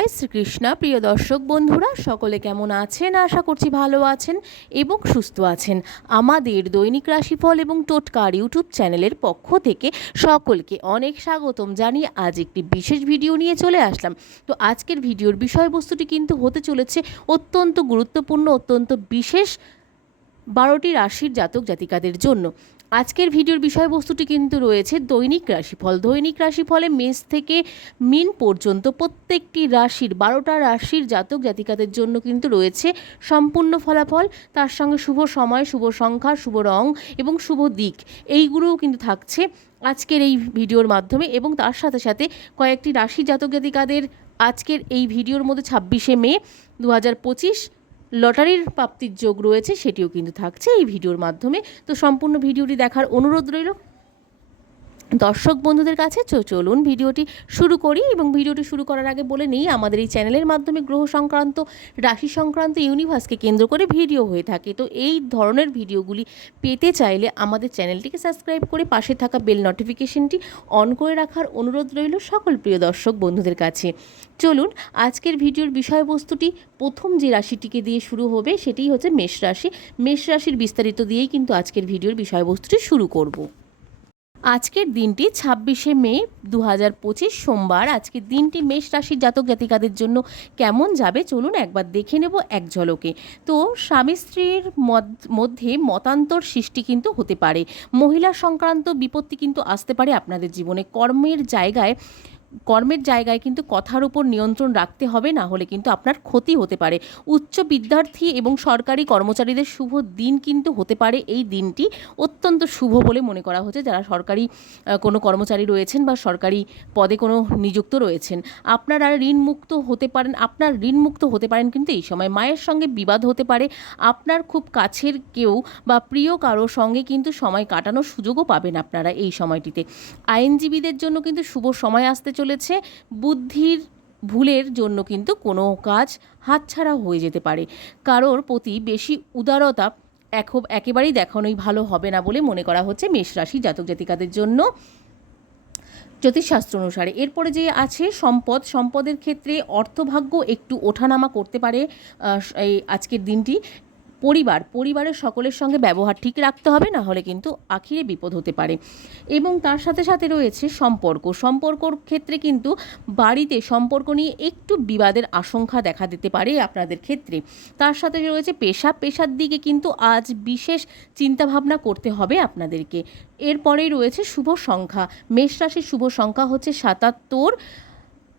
জয়। শ্রীকৃষ্ণ, প্রিয় দর্শক বন্ধুরা, সকলে কেমন আছেন? আশা করছি ভালো আছেন এবং সুস্থ আছেন। আমাদের দৈনিক রাশিফল এবং টোটকার ইউটিউব চ্যানেলের পক্ষ থেকে সকলকে অনেক স্বাগতম জানিয়ে আজ একটি বিশেষ ভিডিও নিয়ে চলে আসলাম। তো আজকের ভিডিওর বিষয়বস্তুটি কিন্তু হতে চলেছে অত্যন্ত গুরুত্বপূর্ণ, অত্যন্ত বিশেষ বারোটি রাশির জাতক জাতিকাদের জন্য। আজকের ভিডিওর বিষয়বস্তুটি কিন্তু রয়েছে দৈনিক রাশিফল। দৈনিক রাশিফলে মেষ থেকে মিন পর্যন্ত প্রত্যেকটি রাশির, বারোটা রাশির জাতক জাতিকাদের জন্য কিন্তু রয়েছে সম্পূর্ণ ফলাফল। তার সঙ্গে শুভ সময়, শুভ সংখ্যা, শুভ রং এবং শুভ দিক, এইগুলোও কিন্তু থাকছে আজকের এই ভিডিওর মাধ্যমে এবং তার সাথে সাথে কয়েকটি রাশি জাতক জাতিকাদের আজকের এই ভিডিওর মধ্যে ছাব্বিশে মে দু হাজার পঁচিশ লটারির প্রাপ্তির যোগ রয়েছে, সেটিও কিন্তু থাকছে এই ভিডিওর মাধ্যমে। তো সম্পূর্ণ ভিডিওটি দেখার অনুরোধ রইল। দর্শক বন্ধুদের কাছে চলুন ভিডিওটি শুরু করি এবং ভিডিওটি শুরু করার আগে বলে নিই, আমাদের এই চ্যানেলের মাধ্যমে গ্রহ সংক্রান্ত, রাশি সংক্রান্ত ইউনিভার্সকে কেন্দ্র করে ভিডিও হয়ে থাকে। তো এই ধরনের ভিডিওগুলি পেতে চাইলে আমাদের চ্যানেলটিকে সাবস্ক্রাইব করে পাশে থাকা বেল নোটিফিকেশনটি অন করে রাখার অনুরোধ রইল সকল প্রিয় দর্শক বন্ধুদের কাছে। চলুন, আজকের ভিডিওর বিষয়বস্তুটি প্রথম যে রাশিটিকে দিয়ে শুরু হবে সেটিই হচ্ছে মেষ রাশি। মেষ রাশির বিস্তারিত দিয়েই কিন্তু আজকের ভিডিওর বিষয়বস্তুটি শুরু করব। আজকের দিনটি ছাব্বিশে মে দু হাজার পঁচিশ সোমবার। আজকের দিনটি মেষ রাশির জাতক জাতিকাদের জন্য কেমন যাবে চলুন একবার দেখে নেব এক ঝলকে। তো স্বামী স্ত্রীর মধ্যে মতান্তর সৃষ্টি কিন্তু হতে পারে। মহিলা সংক্রান্ত বিপত্তি কিন্তু আসতে পারে আপনাদের জীবনে। কর্মের জায়গায় কর্মের জায়গায় কিন্তু কথার উপর নিয়ন্ত্রণ রাখতে হবে, না হলে কিন্তু আপনার ক্ষতি হতে পারে। উচ্চ বিদ্যার্থী এবং সরকারি কর্মচারীদের শুভ দিন কিন্তু হতে পারে এই দিনটি। অত্যন্ত শুভ বলে মনে করা হচ্ছে যারা সরকারি কোনো কর্মচারী রয়েছেন বা সরকারি পদে কোনো নিযুক্ত রয়েছেন। আপনারা ঋণমুক্ত হতে পারেন, আপনার ঋণমুক্ত হতে পারেন কিন্তু এই সময় মায়ের সঙ্গে বিবাদ হতে পারে। আপনার খুব কাছের কেউ বা প্রিয় কারও সঙ্গে কিন্তু সময় কাটানোর সুযোগও পাবেন আপনারা এই সময়টিতে। আইনজীবীদের জন্য কিন্তু শুভ সময় আসতে চলেছে, বুদ্ধির ভুলের জন্য কিন্তু কোনো কাজ হাতছাড়া হয়ে যেতে পারে। কারোর প্রতি বেশি উদারতা এক- একেবারেই দেখানোই ভালো হবে না বলে মনে করা হচ্ছে মেষ রাশি জাতক জাতিকাদের জন্য। জ্যোতিষশাস্ত্র অনুসারে এরপরে যে আছে সম্পদ, সম্পদের ক্ষেত্রে অর্থভাগ্য একটু ওঠানামা করতে পারে এই আজকের দিনটি। পরিবার, পরিবারের সকলের সঙ্গে ব্যবহার ঠিক রাখতে হবে, না হলে কিন্তু আখিরে বিপদ হতে পারে। এবং তার সাথে সাথে রয়েছে সম্পর্ক। সম্পর্কর ক্ষেত্রে কিন্তু বাড়িতে সম্পর্ক নিয়ে একটু বিবাদের আশঙ্কা দেখা দিতে পারে আপনাদের ক্ষেত্রে। তার সাথে রয়েছে পেশা। পেশার দিকে কিন্তু আজ বিশেষ চিন্তাভাবনা করতে হবে আপনাদেরকে। এরপরেই রয়েছে শুভ সংখ্যা। মেষ রাশির শুভ সংখ্যা হচ্ছে সাতাত্তর।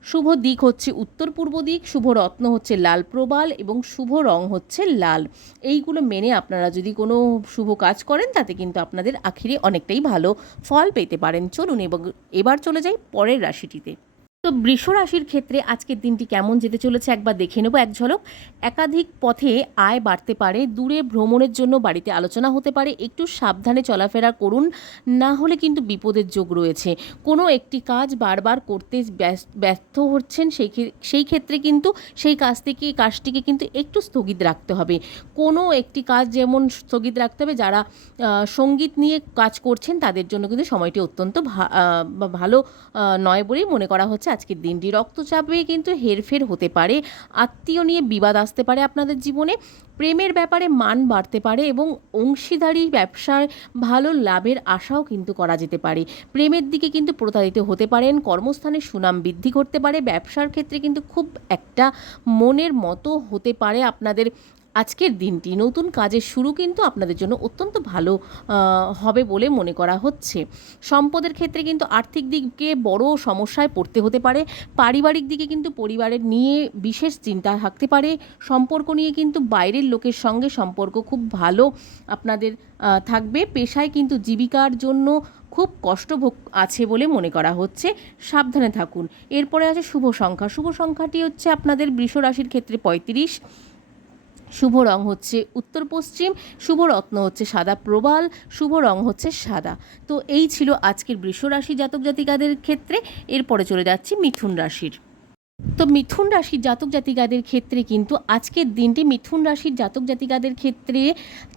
শুভ দিক হচ্ছে উত্তর পূর্ব দিক, শুভ রত্ন হচ্ছে লাল প্রবাল এবং শুভ রং হচ্ছে লাল। এইগুলো মেনে আপনারা যদি কোনো শুভ কাজ করেন, তাতে কিন্তু আপনাদের আখিরে অনেকটাই ভালো ফল পেতে পারেন। চলুন এবং এবার চলে যাই পরের রাশিটিতে। তো বৃষ রাশির ক্ষেত্রে আজকের দিনটি কেমন যেতে চলেছে একবার দেখে নেব এক ঝলক। একাধিক পথে আয় বাড়তে পারে, দূরে ভ্রমণের জন্য বাড়িতে আলোচনা হতে পারে, একটু সাবধানে চলাফেরা করুন, না হলে কিন্তু বিপদের যোগ রয়েছে। কোনো একটি কাজ বারবার করতে ব্যর্থ হচ্ছেন সেই সেই ক্ষেত্রে কিন্তু সেই কাজ থেকে, কাজটিকে কিন্তু একটু স্থগিত রাখতে হবে। কোনো একটি কাজ যেমন স্থগিত রাখতে হবে, যারা সংগীত নিয়ে কাজ করছেন তাদের জন্য কিন্তু সময়টি অত্যন্ত ভালো নয় বলেই মনে করা হচ্ছে। আজকের দিনটি। রক্তচাপে কিন্তু হেরফের হতে পারে, আত্মীয় নিয়ে বিবাদ আসতে পারে আপনাদের জীবনে, প্রেমের ব্যাপারে মান বাড়তে পারে এবং অংশীদারি ব্যবসায় ভালো লাভের আশাও কিন্তু করা যেতে পারে। প্রেমের দিকে কিন্তু প্রতারিত হতে পারেন, কর্মস্থানে সুনাম বৃদ্ধি করতে পারে, ব্যবসার ক্ষেত্রে কিন্তু খুব একটা মনের মতো হতে পারে আপনাদের আজকের দিনটি নতুন কাজের শুরু কিন্তু আপনাদের জন্য অত্যন্ত ভালো হবে বলে মনে করা হচ্ছে। সম্পদের ক্ষেত্রে কিন্তু আর্থিক দিকে বড় সমস্যায় পড়তে হতে পারে। পারিবারিক দিকে কিন্তু পরিবারের নিয়ে বিশেষ চিন্তা থাকতে পারে। সম্পর্ক নিয়ে কিন্তু বাইরের লোকের সঙ্গে সম্পর্ক খুব ভালো আপনাদের থাকবে। পেশায় কিন্তু জীবিকার জন্য খুব কষ্টভোগ আছে বলে মনে করা হচ্ছে। সাবধানে থাকুন। এরপরে আছে শুভ সংখ্যা। শুভ সংখ্যাটি হচ্ছে আপনাদের বৃষ রাশির ক্ষেত্রে পঁয়ত্রিশ। শুভ রং হচ্ছে উত্তর পশ্চিম, শুভ রত্ন হচ্ছে সাদা প্রবাল, শুভ রং হচ্ছে সাদা। তো এই ছিল আজকের বৃষ রাশি জাতক জাতিকাদের ক্ষেত্রে, এরপরে চলে যাচ্ছি মিথুন রাশির। তো মিথুন রাশির জাতক জাতিকাদের ক্ষেত্রে কিন্তু আজকের দিনটি মিথুন রাশির জাতক জাতিকাদের ক্ষেত্রে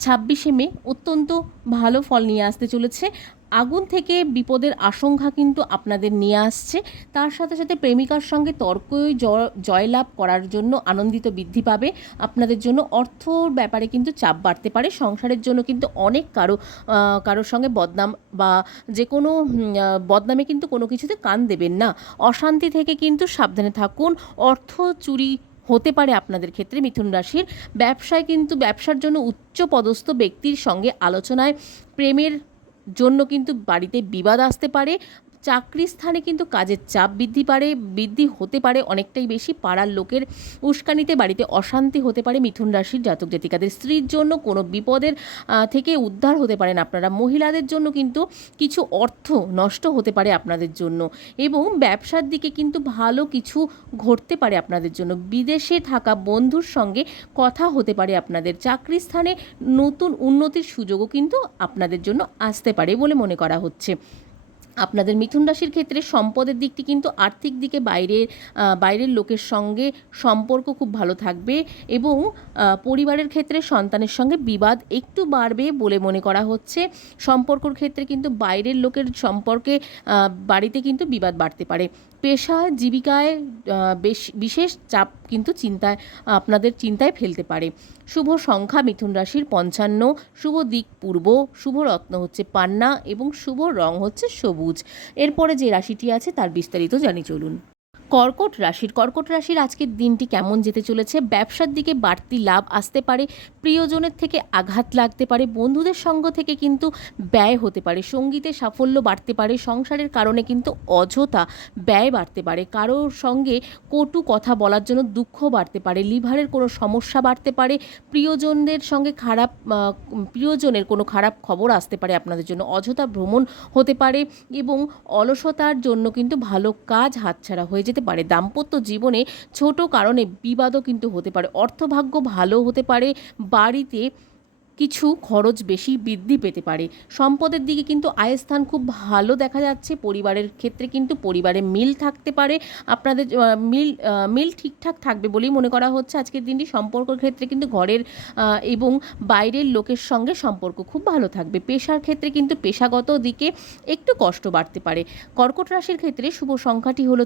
ছাব্বিশে মে অত্যন্ত ভালো ফল নিয়ে আসতে চলেছে। আগুন থেকে বিপদের আশঙ্কা কিন্তু আপনাদের নিয়ে আসছে। তার সাথে সাথে প্রেমিকার সঙ্গে তর্কই জয়লাভ করার জন্য আনন্দিত বৃদ্ধি পাবে। আপনাদের জন্য অর্থর ব্যাপারে কিন্তু চাপ বাড়তে পারে। সংসারের জন্য কিন্তু অনেক কারও কারোর সঙ্গে বদনাম বা যে কোনো বদনামে কিন্তু কোনো কিছুতে কান দেবেন না। অশান্তি থেকে কিন্তু সাবধানে থাকুন। অর্থ চুরি হতে পারে আপনাদের ক্ষেত্রে মিথুন রাশির। ব্যবসায় কিন্তু, ব্যবসার জন্য উচ্চ পদস্থ ব্যক্তির সঙ্গে আলোচনায় প্রেমের জন্য কিন্তু বাড়িতে বিবাদ আসতে পারে। চাকরি স্থানে কিন্তু কাজের চাপ বৃদ্ধি পারে, বৃদ্ধি হতে পারে অনেকটাই বেশি। পাড়ার লোকের উস্কানিতে বাড়িতে অশান্তি হতে পারে। মিথুন রাশির জাতক জাতিকাদের স্ত্রীর জন্য কোনো বিপদের থেকে উদ্ধার হতে পারেন আপনারা। মহিলাদের জন্য কিন্তু কিছু অর্থ নষ্ট হতে পারে আপনাদের জন্য এবং ব্যবসার দিকে কিন্তু ভালো কিছু ঘটতে পারে আপনাদের জন্য। বিদেশে থাকা বন্ধুর সঙ্গে কথা হতে পারে আপনাদের। চাকরি স্থানে নতুন উন্নতির সুযোগও কিন্তু আপনাদের জন্য আসতে পারে বলে মনে করা হচ্ছে। আপনাদের মিথুন রাশির ক্ষেত্রে সম্পদের দিকটি কিন্তু আর্থিক দিকে বাইরের বাইরের লোকের সঙ্গে সম্পর্ক খুব ভালো থাকবে এবং পরিবারের ক্ষেত্রে সন্তানের সঙ্গে বিবাদ একটু বাড়বে বলে মনে করা হচ্ছে। সম্পর্কর ক্ষেত্রে কিন্তু বাইরের লোকের সম্পর্কে বাড়িতে কিন্তু বিবাদ বাড়তে পারে। পেশায় জীবিকায় বেশ, বিশেষ চাপ কিন্তু চিন্তায়, আপনাদের চিন্তায় ফেলতে পারে। শুভ সংখ্যা মিথুন রাশির পঞ্চান্ন, শুভ দিক পূর্ব, শুভ রত্ন হচ্ছে পান্না এবং শুভ রং হচ্ছে সবুজ। এরপরে যে রাশিটি আছে তার বিস্তারিত জানি চলুন। কর্কট রাশির কর্কট রাশির আজকের দিনটি কেমন যেতে চলেছে? ব্যবসার দিকে বাড়তি লাভ আসতে পারে, প্রিয়জনের থেকে আঘাত লাগতে পারে, বন্ধুদের সঙ্গ থেকে কিন্তু ব্যয় হতে পারে, সঙ্গীতে সাফল্য বাড়তে পারে, সংসারের কারণে কিন্তু অযথা ব্যয় বাড়তে পারে, কারোর সঙ্গে কটু কথা বলার জন্য দুঃখ বাড়তে পারে, লিভারের কোনো সমস্যা বাড়তে পারে, প্রিয়জনদের সঙ্গে খারাপ প্রিয়জনের কোনো খারাপ খবর আসতে পারে আপনাদের জন্য, অযথা ভ্রমণ হতে পারে এবং অলসতার জন্য কিন্তু ভালো কাজ হাতছাড়া হয়ে যেতে পারে। দাম্পত্য জীবনে ছোট কারণে বিবাদও কিন্তু হতে পারে। অর্থভাগ্য ভালো হতে পারে, বাড়িতে কিছু খরচ বেশি বৃদ্ধি পেতে পারে। সম্পদের দিকে কিন্তু আয়স্থান খুব ভালো দেখা যাচ্ছে। পরিবারের ক্ষেত্রে কিন্তু পরিবারে মিল থাকতে পারে। আপনাদের মিল মিল ঠিকঠাক থাকবে বলেই মনে করা হচ্ছে। আজকের দিনটি সম্পর্কের ক্ষেত্রে কিন্তু ঘরের এবং বাইরের লোকের সঙ্গে সম্পর্ক খুব ভালো থাকবে। পেশার ক্ষেত্রে কিন্তু পেশাগত দিকে একটু কষ্ট বাড়তে পারে। কর্কট রাশির ক্ষেত্রে শুভ সংখ্যাটি হলো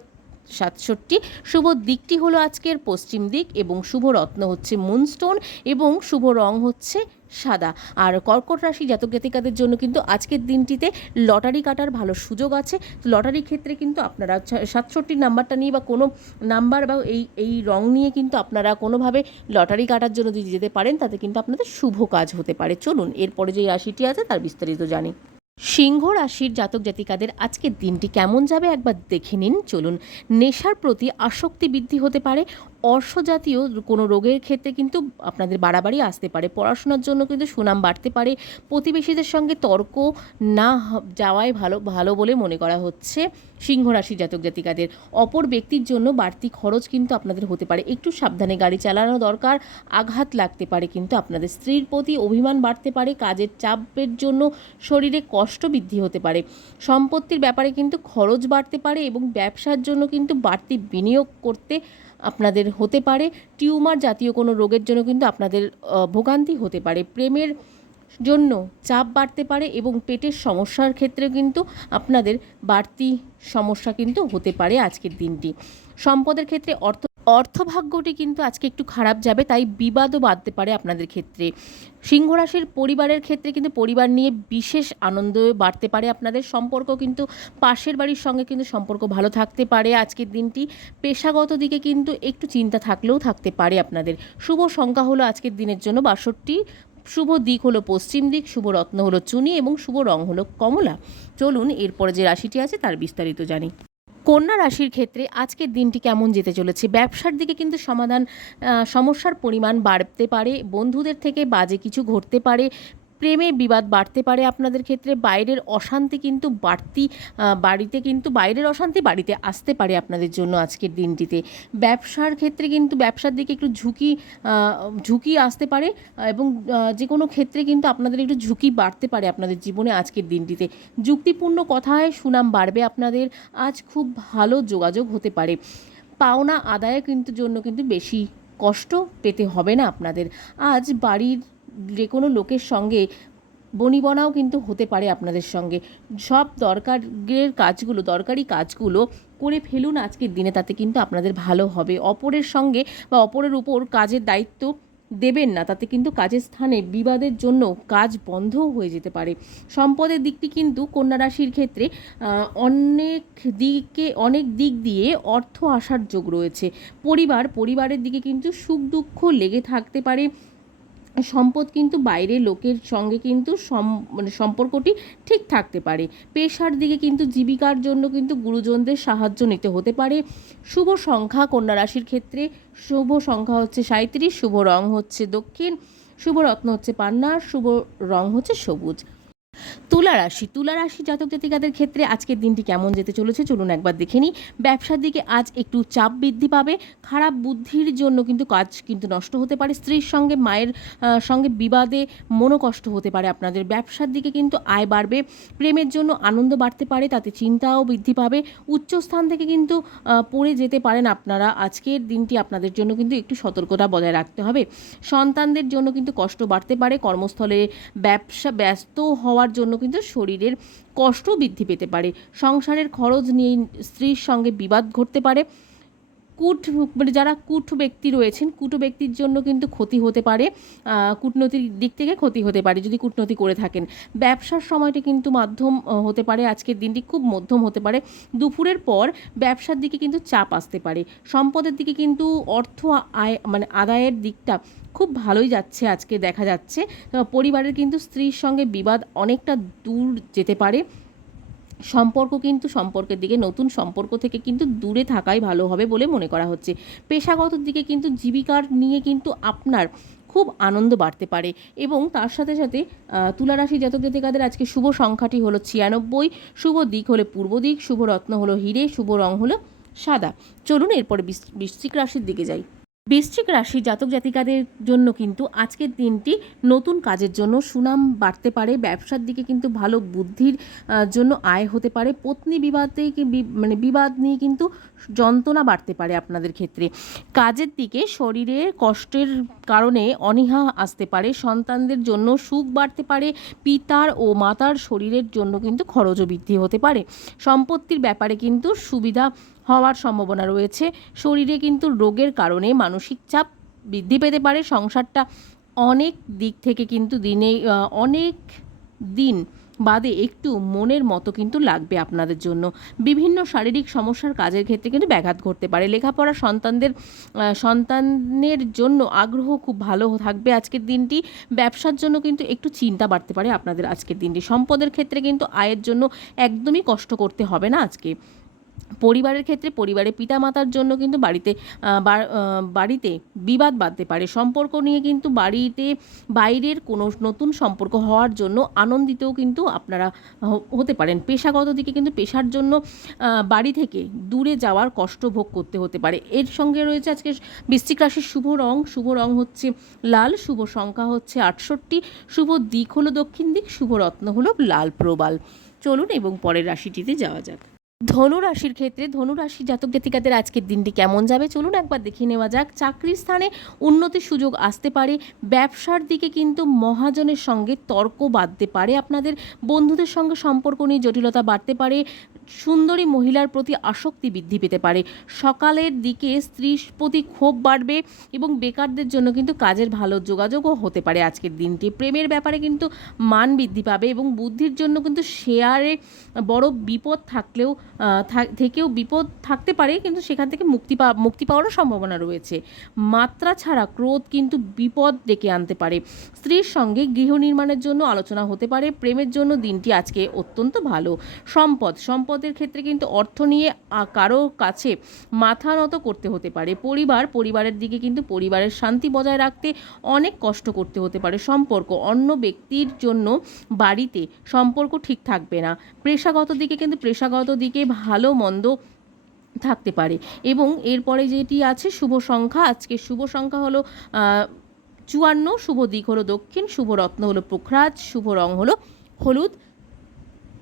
সাতষট্টি। শুভ দিকটি হলো আজকের পশ্চিম দিক এবং শুভ রত্ন হচ্ছে মুনস্টোন এবং শুভ রং হচ্ছে সাদা। আর কর্কট রাশি জাতক জাতিকাদের জন্য কিন্তু আজকের দিনটিতে লটারি কাটার ভালো সুযোগ আছে। তো লটারির ক্ষেত্রে কিন্তু আপনারা সাতষট্টি নাম্বারটা নিয়ে বা কোনো নাম্বার বা এই এই রং নিয়ে কিন্তু আপনারা কোনোভাবে লটারি কাটার জন্য যদি যেতে পারেন, তাতে কিন্তু আপনাদের শুভ কাজ হতে পারে। চলুন, এরপরে যে রাশিটি আছে তার বিস্তারিত জানি। সিংহ রাশির জাতক জাতিকাদের আজকের দিনটি কেমন যাবে একবার দেখে নিন। চলুন, নেশার প্রতি আসক্তি বৃদ্ধি হতে পারে অর্শজাতীয় কোনো রোগের ক্ষেত্রে কিন্তু আপনাদের বাড়াবাড়ি আসতে পারে। পড়াশোনার জন্য কিন্তু সুনাম বাড়তে পারে। প্রতিবেশীদের সঙ্গে তর্ক না যাওয়াই ভালো ভালো বলে মনে করা হচ্ছে সিংহ রাশি জাতক জাতিকাদের। অপর ব্যক্তির জন্য বাড়তি খরচ কিন্তু আপনাদের হতে পারে। একটু সাবধানে গাড়ি চালানো দরকার, আঘাত লাগতে পারে কিন্তু আপনাদের। স্ত্রীর প্রতি অভিমান বাড়তে পারে, কাজের চাপের জন্য শরীরে কষ্ট বৃদ্ধি হতে পারে। সম্পত্তির ব্যাপারে কিন্তু খরচ বাড়তে পারে এবং ব্যবসার জন্য কিন্তু বাড়তি বিনিয়োগ করতে আপনাদের হতে পারে। টিউমার জাতীয় কোনো রোগের জন্য কিন্তু আপনাদের ভোগান্তি হতে পারে। প্রেমের জন্য চাপ বাড়তে পারে এবং পেটের সমস্যার ক্ষেত্রে কিন্তু আপনাদের বাড়তি সমস্যা কিন্তু হতে পারে আজকের দিনটি। সম্পদের ক্ষেত্রে অর্থ অর্থভাগ্যটি কিন্তু আজকে একটু খারাপ যাবে, তাই বিবাদও বাঁধতে পারে আপনাদের ক্ষেত্রে। সিংহ রাশির পরিবারের ক্ষেত্রে কিন্তু পরিবার নিয়ে বিশেষ আনন্দ বাড়তে পারে আপনাদের। সম্পর্ক কিন্তু পাশের বাড়ির সঙ্গে কিন্তু সম্পর্ক ভালো থাকতে পারে। আজকের দিনটি পেশাগত দিকে কিন্তু একটু চিন্তা থাকলেও থাকতে পারে আপনাদের। শুভ সংখ্যা হলো আজকের দিনের জন্য বাষট্টি। শুভ দিক হলো পশ্চিম দিক, শুভ রত্ন হলো চুনি এবং শুভ রং হলো কমলা। চলুন এরপরে যে রাশিটি আছে তার বিস্তারিত জানি। কন্যা রাশির ক্ষেত্রে আজকের দিনটি কেমন যেতে চলেছে? ব্যবসার দিকে কিন্তু সমাধান সমস্যার পরিমাণ বাড়তে পারে, বন্ধুদের থেকে বাজে কিছু ঘটতে পারে প্রেমে বিবাদ বাড়তে পারে আপনাদের ক্ষেত্রে, বাইরের অশান্তি কিন্তু বাড়তি বাড়িতে কিন্তু, বাইরের অশান্তি বাড়িতে আসতে পারে আপনাদের জন্য আজকের দিনটিতে। ব্যবসার ক্ষেত্রে কিন্তু ব্যবসার দিকে একটু ঝুঁকি ঝুঁকি আসতে পারে, এবং যে কোনো ক্ষেত্রে কিন্তু আপনাদের একটু ঝুঁকি বাড়তে পারে আপনাদের জীবনে আজকের দিনটিতে। যুক্তিপূর্ণ কথায় সুনাম বাড়বে আপনাদের, আজ খুব ভালো যোগাযোগ হতে পারে। পাওনা আদায়ে কিন্তু জন্য কিন্তু বেশি কষ্ট পেতে হবে না আপনাদের। আজ বাড়ির যে কোনো লোকের সঙ্গে বনিবনাও কিন্তু হতে পারে আপনাদের সঙ্গে। সব দরকারের কাজগুলো, দরকারি কাজগুলো করে ফেলুন আজকের দিনে, তাতে কিন্তু আপনাদের ভালো হবে। অপরের সঙ্গে বা অপরের উপর কাজের দায়িত্ব দেবেন না, তাতে কিন্তু কাজের স্থানে বিবাদের জন্য কাজ বন্ধও হয়ে যেতে পারে। সম্পদের দিকটি কিন্তু কন্যা রাশির ক্ষেত্রে অনেক দিকে অনেক দিক দিয়ে অর্থ আসার যোগ রয়েছে। পরিবার, পরিবারের দিকে কিন্তু সুখ দুঃখ লেগে থাকতে পারে। সম্পদ কিন্তু বাইরে লোকের সঙ্গে কিন্তু সম মানে সম্পর্কটি ঠিক থাকতে পারে। পেশার দিকে কিন্তু জীবিকার জন্য কিন্তু গুরুজনদের সাহায্য নিতে হতে পারে। শুভ সংখ্যা কন্যা রাশির ক্ষেত্রে শুভ সংখ্যা হচ্ছে সাঁত্রিশ শুভ রং হচ্ছে দক্ষিণ, শুভ রত্ন হচ্ছে পান্না, শুভ রং হচ্ছে সবুজ। তুলা রাশি তুলা রাশি জাতক জাতিকাদের ক্ষেত্রে আজকের দিনটি কেমন যেতে চলেছে? চলুন একবার দেখে নিই। ব্যবসার দিকে আজ একটু চাপ বৃদ্ধি পাবে। খারাপ বুদ্ধির জন্য কিন্তু কাজ কিন্তু নষ্ট হতে পারে। স্ত্রীর সঙ্গে, মায়ের সঙ্গে বিবাদে মনোকষ্ট হতে পারে আপনাদের। ব্যবসার দিকে কিন্তু আয় বাড়বে। প্রেমের জন্য আনন্দ বাড়তে পারে, তাতে চিন্তাও বৃদ্ধি পাবে। উচ্চস্থান থেকে কিন্তু পড়ে যেতে পারেন আপনারা। আজকের দিনটি আপনাদের জন্য কিন্তু একটু সতর্কতা বজায় রাখতে হবে। সন্তানদের জন্য কিন্তু কষ্ট বাড়তে পারে। কর্মস্থলে ব্যবসা ব্যস্ত হওয়ার জন্য কিন্তু শরীরের কষ্ট বৃদ্ধি পেতে পারে। সংসারের খরচ নিয়ে স্ত্রীর সঙ্গে বিবাদ ঘটতে পারে। কূট মানে যারা কূট ব্যক্তি রয়েছেন কূট ব্যক্তির জন্য কিন্তু ক্ষতি হতে পারে। কূটনৈতিক দিক থেকে ক্ষতি হতে পারে যদি কূটনৈতি করে থাকেন। ব্যবসার সময়টা কিন্তু মাধ্যম হতে পারে। আজকের দিনটি খুব মধ্যম হতে পারে। দুপুরের পর ব্যবসার দিকে কিন্তু চাপ আসতে পারে। সম্পদের দিকে কিন্তু অর্থ আয় মানে আদায়ের দিকটা খুব ভালোই যাচ্ছে আজকে দেখা যাচ্ছে। পরিবারের কিন্তু স্ত্রীর সঙ্গে বিবাদ অনেকটা দূর যেতে পারে। সম্পর্ক কিন্তু সম্পর্কের দিকে নতুন সম্পর্ক থেকে কিন্তু দূরে থাকাই ভালো হবে বলে মনে করা হচ্ছে। পেশাগত দিকে কিন্তু জীবিকার নিয়ে কিন্তু আপনার খুব আনন্দ বাড়তে পারে এবং তার সাথে সাথে আহ, তুলা রাশি জাতক জাতিকাদের আজকে শুভ সংখ্যাটি হলো ছিয়ানব্বই। শুভ দিক হলো পূর্ব দিক শুভ রত্ন হলো হিরে শুভ রং হলো সাদা। চলুন এরপরে বৃশ- বৃশ্চিক রাশির দিকে যাই। বৃশ্চিক রাশি জাতক জাতিকাদের জন্য কিন্তু আজকের দিনটি নতুন কাজের জন্য সুনাম বাড়তে পারে, ব্যবসার দিকে কিন্তু ভালো বুদ্ধির জন্য আয় হতে পারে, পত্নী বিবাদে মানে বিবাদ নিয়ে কিন্তু যন্ত্রণা বাড়তে পারে আপনাদের ক্ষেত্রে। কাজের দিকে শরীরে কষ্টের কারণে অনীহা আসতে পারে, সন্তানদের জন্য সুখ বাড়তে পারে, পিতার ও মাতার শরীরের জন্য কিন্তু খরচও বৃদ্ধি হতে পারে। সম্পত্তির ব্যাপারে কিন্তু সুবিধা হওয়ার সম্ভাবনা রয়েছে। শরীরে কিন্তু রোগের কারণে মানসিক চাপ বৃদ্ধি পেতে পারে। সংসারটা অনেক দিক থেকে কিন্তু দিনে অনেক দিন বাদে একটু মনের মতো কিন্তু লাগবে আপনাদের জন্য। বিভিন্ন শারীরিক সমস্যার কাজের ক্ষেত্রে কিন্তু ব্যাঘাত ঘটতে পারে। লেখাপড়া সন্তানদের সন্তানের জন্য আগ্রহ খুব ভালো থাকবে আজকের দিনটি। ব্যবসার জন্য কিন্তু একটু চিন্তা বাড়তে পারে আপনাদের আজকের দিনটি। সম্পদের ক্ষেত্রে কিন্তু আয়ের জন্য একদমই কষ্ট করতে হবে না আজকে। পরিবারের ক্ষেত্রে পরিবারের পিতামাতার জন্য কিন্তু বাড়িতে বাড়িতে বিবাদ বাঁধতে পারে। সম্পর্ক নিয়ে কিন্তু বাড়িতে বাইরের কোনো নতুন সম্পর্ক হওয়ার জন্য আনন্দিতও কিন্তু আপনারা হতে পারেন। পেশাগত দিকে কিন্তু পেশার জন্য বাড়ি থেকে দূরে যাওয়ার কষ্ট ভোগ করতে হতে পারে। এর সঙ্গে রয়েছে আজকে বৃশ্চিক রাশির শুভ রং। শুভ রং হচ্ছে লাল, শুভ সংখ্যা হচ্ছে আটষট্টি। শুভ দিক হলো দক্ষিণ দিক, শুভ রত্ন হলো লাল প্রবাল। চলুন এবং পরের রাশিটিতে যাওয়া যাক। ধনু রাশির ক্ষেত্রে ধনু রাশি জাতক জাতিকাদের আজকের দিনটি কেমন যাবে? চলুন একবার দেখে নেওয়া যাক। চাকরির স্থানে উন্নতির সুযোগ আসতে পারে। ব্যবসার দিকে কিন্তু মহাজনের সঙ্গে তর্ক বাঁধতে পারে। আপনাদের বন্ধুদের সঙ্গে সম্পর্ক নিয়ে জটিলতা বাড়তে পারে। সুন্দরী মহিলার প্রতি আসক্তি বৃদ্ধি পেতে পারে। সকালের দিকে স্ত্রীর প্রতি ক্ষোভ বাড়বে এবং বেকারদের জন্য কিন্তু কাজের ভালো যোগাযোগও হতে পারে আজকের দিনটি। প্রেমের ব্যাপারে কিন্তু মান বৃদ্ধি পাবে এবং বুদ্ধির জন্য কিন্তু শেয়ারে বড় বিপদ থাকলেও থেকেও বিপদ থাকতে পারে, কিন্তু সেখান থেকে মুক্তি পা, মুক্তি পাওয়ারও সম্ভাবনা রয়েছে। মাত্রা ছাড়া ক্রোধ কিন্তু বিপদ ডেকে আনতে পারে। স্ত্রীর সঙ্গে গৃহ নির্মাণের জন্য আলোচনা হতে পারে। প্রেমের জন্য দিনটি আজকে অত্যন্ত ভালো। সম্পদ সম্পদ সম্পদের ক্ষেত্রে কিন্তু অর্থ নিয়ে কারও কাছে মাথা নত করতে হতে পারে। পরিবার, পরিবারের দিকে কিন্তু পরিবারের শান্তি বজায় রাখতে অনেক কষ্ট করতে হতে পারে। সম্পর্ক, অন্য ব্যক্তির জন্য বাড়িতে সম্পর্ক ঠিক থাকবে না। পেশাগত দিকে কিন্তু পেশাগত দিকে ভালো মন্দ থাকতে পারে। এবং এরপরে যেটি আছে, শুভ সংখ্যা। আজকে শুভ সংখ্যা হলো চুয়ান্ন। শুভ দিক হলো দক্ষিণ। শুভ রত্ন হলো পোখরাজ শুভ রং হলো হলুদ।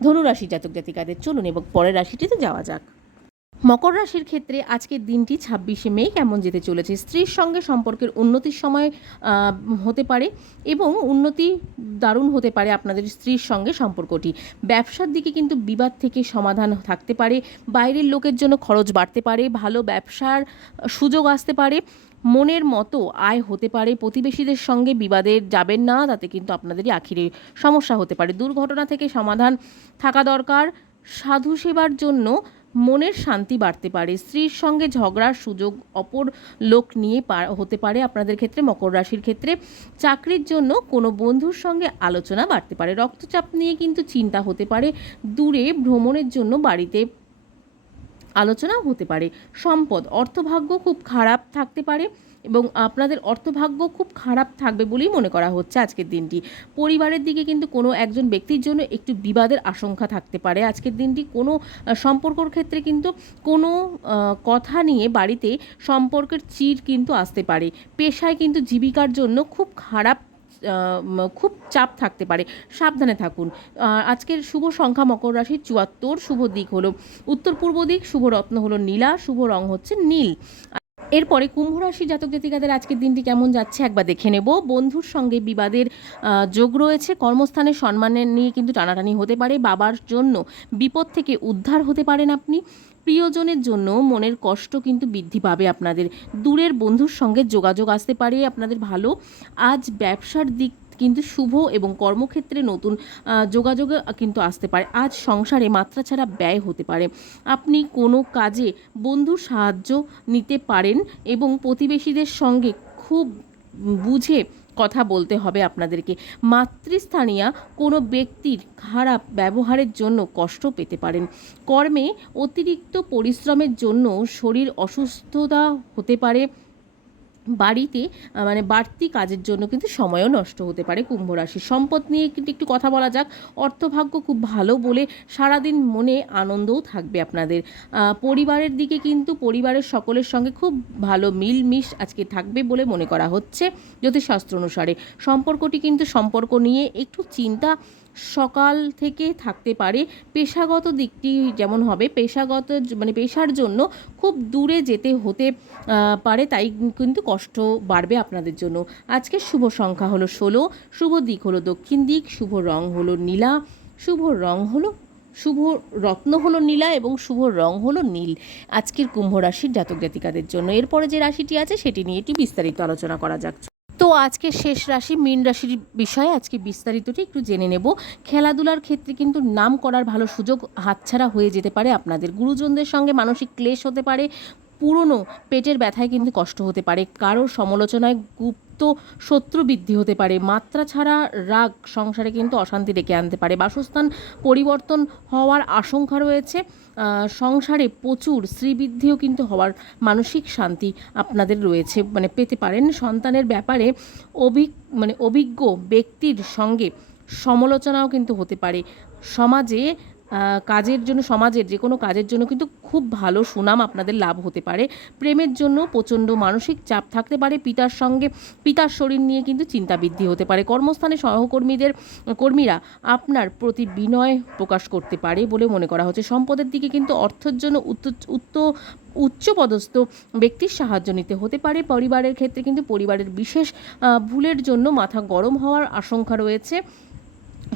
ধনুরাশি জাতক জাতিকাদের চলুন এবং পরের রাশিটিতে যাওয়া যাক। মকর রাশির ক্ষেত্রে আজকের দিনটি ছাব্বিশে মে কেমন যেতে চলেছে? স্ত্রীর সঙ্গে সম্পর্কের উন্নতির সময় হতে পারে এবং উন্নতি দারুণ হতে পারে আপনাদের স্ত্রীর সঙ্গে সম্পর্কটি। ব্যবসার দিকে কিন্তু বিবাদ থেকে সমাধান থাকতে পারে, বাইরের লোকের জন্য খরচ বাড়তে পারে, ভালো ব্যবসার সুযোগ আসতে পারে, মনের মতো আয় হতে পারে, প্রতিবেশীদের সঙ্গে বিবাদে যাবেন না, তাতে কিন্তু আপনাদেরই আখিরে সমস্যা হতে পারে। দুর্ঘটনা থেকে সমাধান থাকা দরকার সাধু সেবার জন্য মনের শান্তি বাড়তে পারে। স্ত্রীর সঙ্গে ঝগড়ার সুযোগ অপর লোক নিয়ে হতে পারে আপনাদের ক্ষেত্রে, মকর রাশির ক্ষেত্রে। চাকরির জন্য কোনো বন্ধুর সঙ্গে আলোচনা বাড়তে পারে। রক্তচাপ নিয়ে কিন্তু চিন্তা হতে পারে। দূরে ভ্রমণের জন্য বাড়িতে আলোচনা হতে পারে। সম্পদ, অর্থভাগ্য খুব খারাপ থাকতে পারে। এবং আপনাদের অর্থভাগ্য খুব খারাপ থাকবে বলেই মনে করা হচ্ছে আজকের দিনটি। পরিবারের দিকে কিন্তু কোনো একজন ব্যক্তির জন্য একটু বিবাদের আশঙ্কা থাকতে পারে। আজকের দিনটি কোনো সম্পর্কর ক্ষেত্রে কিন্তু কোনো কথা নিয়ে বাড়িতে সম্পর্কের চির কিন্তু আসতে পারে। পেশায় কিন্তু জীবিকার জন্য খুব খারাপ খুব চাপ থাকতে পারে। সাবধানে থাকুন। আজকের শুভ সংখ্যা মকর রাশির চুয়াত্তর, শুভ দিক হলো উত্তর পূর্ব দিক, শুভ রত্ন হলো নীলা, শুভ রং হচ্ছে নীল। এরপরে কুম্ভ রাশি জাতক জাতিকাদের আজকের দিনটি কেমন যাচ্ছে একবার দেখে নেব। বন্ধুর সঙ্গে বিবাদের যোগ রয়েছে। কর্মস্থানে সম্মানের নিয়ে কিন্তু টানাটানি হতে পারে। বাবার জন্য বিপদ থেকে উদ্ধার হতে পারেন আপনি। প্রিয়জনের জন্য মনের কষ্ট কিন্তু বৃদ্ধি পাবে আপনাদের। দূরের বন্ধুর সঙ্গে যোগাযোগ আসতে পারে আপনাদের ভালো। আজ ব্যবসার দিক কিন্তু শুভ এবং কর্মক্ষেত্রে নতুন যোগাযোগ কিন্তু আসতে পারে। আজ সংসারে মাত্রা ছাড়া ব্যয় হতে পারে। আপনি কোনো কাজে বন্ধুর সাহায্য নিতে পারেন এবং প্রতিবেশীদের সঙ্গে খুব বুঝে কথা বলতে হবে আপনাদেরকে। মাতৃস্থানীয় কোনো ব্যক্তির খারাপ ব্যবহারের জন্য কষ্ট পেতে পারেন। কর্মে অতিরিক্ত পরিশ্রমের জন্য শরীর অসুস্থতা হতে পারে। বাড়িতে মানে বাড়তি কাজের জন্য কিন্তু সময়ও নষ্ট হতে পারে কুম্ভ রাশি সম্পদ নিয়ে কিন্তু একটু কথা বলা যাক। অর্থভাগ্য খুব ভালো বলে সারাদিন মনে আনন্দও থাকবে আপনাদের। পরিবারের দিকে কিন্তু পরিবারের সকলের সঙ্গে খুব ভালো মিলমিশ আজকে থাকবে বলে মনে করা হচ্ছে। জ্যোতিষশাস্ত্র অনুসারে সম্পর্কটি কিন্তু সম্পর্ক নিয়ে একটু চিন্তা সকাল থেকে থাকতে পারে। পেশাগত দিকটি যেমন হবে, পেশাগত মানে পেশার জন্য খুব দূরে যেতে হতে পারে, তাই কিন্তু কষ্ট বাড়বে আপনাদের জন্য। আজকের শুভ সংখ্যা হলো ষোলো, শুভ দিক হলো দক্ষিণ দিক, শুভ রং হলো নীলা, শুভ রং হলো, শুভ রত্ন হলো নীলা এবং শুভ রং হলো নীল। আজকের কুম্ভ রাশির জাতক জাতিকাদের জন্য। এরপরে যে রাশিটি আছে, সেটি নিয়ে একটু বিস্তারিত আলোচনা করা যাক। তো আজকে শেষ রাশি, মীন রাশির বিষয়ে আজকে বিস্তারিতটি একটু জেনে নেব। খেলাধুলার ক্ষেত্রে কিন্তু নাম করার ভালো সুযোগ হাতছাড়া হয়ে যেতে পারে আপনাদের। গুরুজনদের সঙ্গে মানসিক ক্লেশ হতে পারে পুরনো পেটের ব্যথায় কিন্তু কষ্ট হতে পারে। কারোর সমালোচনায় গুপ্ত শত্রু বৃদ্ধি হতে পারে। মাত্রা ছাড়া রাগ সংসারে কিন্তু অশান্তি ডেকে আনতে পারে। বাসস্থান পরিবর্তন হওয়ার আশঙ্কা রয়েছে। সংসারে প্রচুর শ্রীবৃদ্ধিও কিন্তু হওয়ার মানসিক শান্তি আপনাদের রয়েছে। মানে পেতে পারেন। সন্তানের ব্যাপারে অভিক মানে অভিজ্ঞ ব্যক্তির সঙ্গে সমালোচনাও কিন্তু হতে পারে। সমাজে কাজের জন্য, সমাজের যে কোনো কাজের জন্য কিন্তু খুব ভালো সুনাম আপনাদের লাভ হতে পারে। প্রেমের জন্য প্রচণ্ড মানসিক চাপ থাকতে পারে। পিতার সঙ্গে, পিতার শরীর নিয়ে কিন্তু চিন্তা বৃদ্ধি হতে পারে। কর্মস্থানে সহকর্মীদের, কর্মীরা আপনার প্রতি বিনয় প্রকাশ করতে পারে বলে মনে করা হচ্ছে। সম্পদের দিকে কিন্তু অর্থের জন্য উত্ত উচ্চ, উচ্চপদস্থ ব্যক্তির সাহায্য নিতে হতে পারে। পরিবারের ক্ষেত্রে কিন্তু পরিবারের বিশেষ ভুলের জন্য মাথা গরম হওয়ার আশঙ্কা রয়েছে।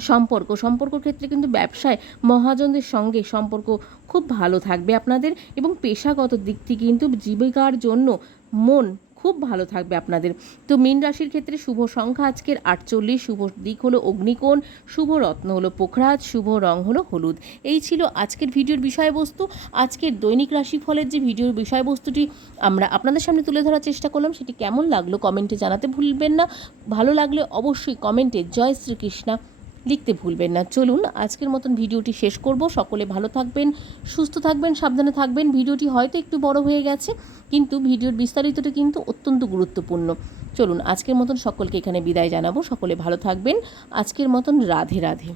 সম্পর্ক। সম্পর্ক ক্ষেত্রে কিন্তু ব্যবসায় মহাজনদের সঙ্গে সম্পর্ক খুব ভালো থাকবে আপনাদের এবং পেশাগত দিক থেকে কিন্তু জীবিকার জন্য মন খুব ভালো থাকবে আপনাদের। তো মীন রাশির ক্ষেত্রে শুভ সংখ্যা আজকের আটচল্লিশ, শুভ দিক হলো অগ্নিকোণ, শুভ রত্ন হলো পোখরাজ, শুভ রং হলো হলুদ। এই ছিল আজকের ভিডিওর বিষয়বস্তু। আজকের দৈনিক রাশিফলের যে ভিডিওর বিষয়বস্তুটি আমরা আপনাদের সামনে তুলে ধরার চেষ্টা করলাম, সেটি কেমন লাগল কমেন্টে জানাতে ভুলবেন না। ভালো লাগলে অবশ্যই কমেন্টে জয় শ্রীকৃষ্ণা। লিখতে ভুলবেন না। চলুন, আজকের মতন ভিডিওটি শেষ করব। সকলে ভালো থাকবেন, সুস্থ থাকবেন, সাবধানে থাকবেন। ভিডিওটি হয়তো একটু বড় হয়ে গেছে, কিন্তু ভিডিওর বিস্তারিতটা কিন্তু অত্যন্ত গুরুত্বপূর্ণ। চলুন, আজকের মতন সকলকে এখানে বিদায় জানাব। সকলে ভালো থাকবেন। আজকের মতন রাধে রাধে।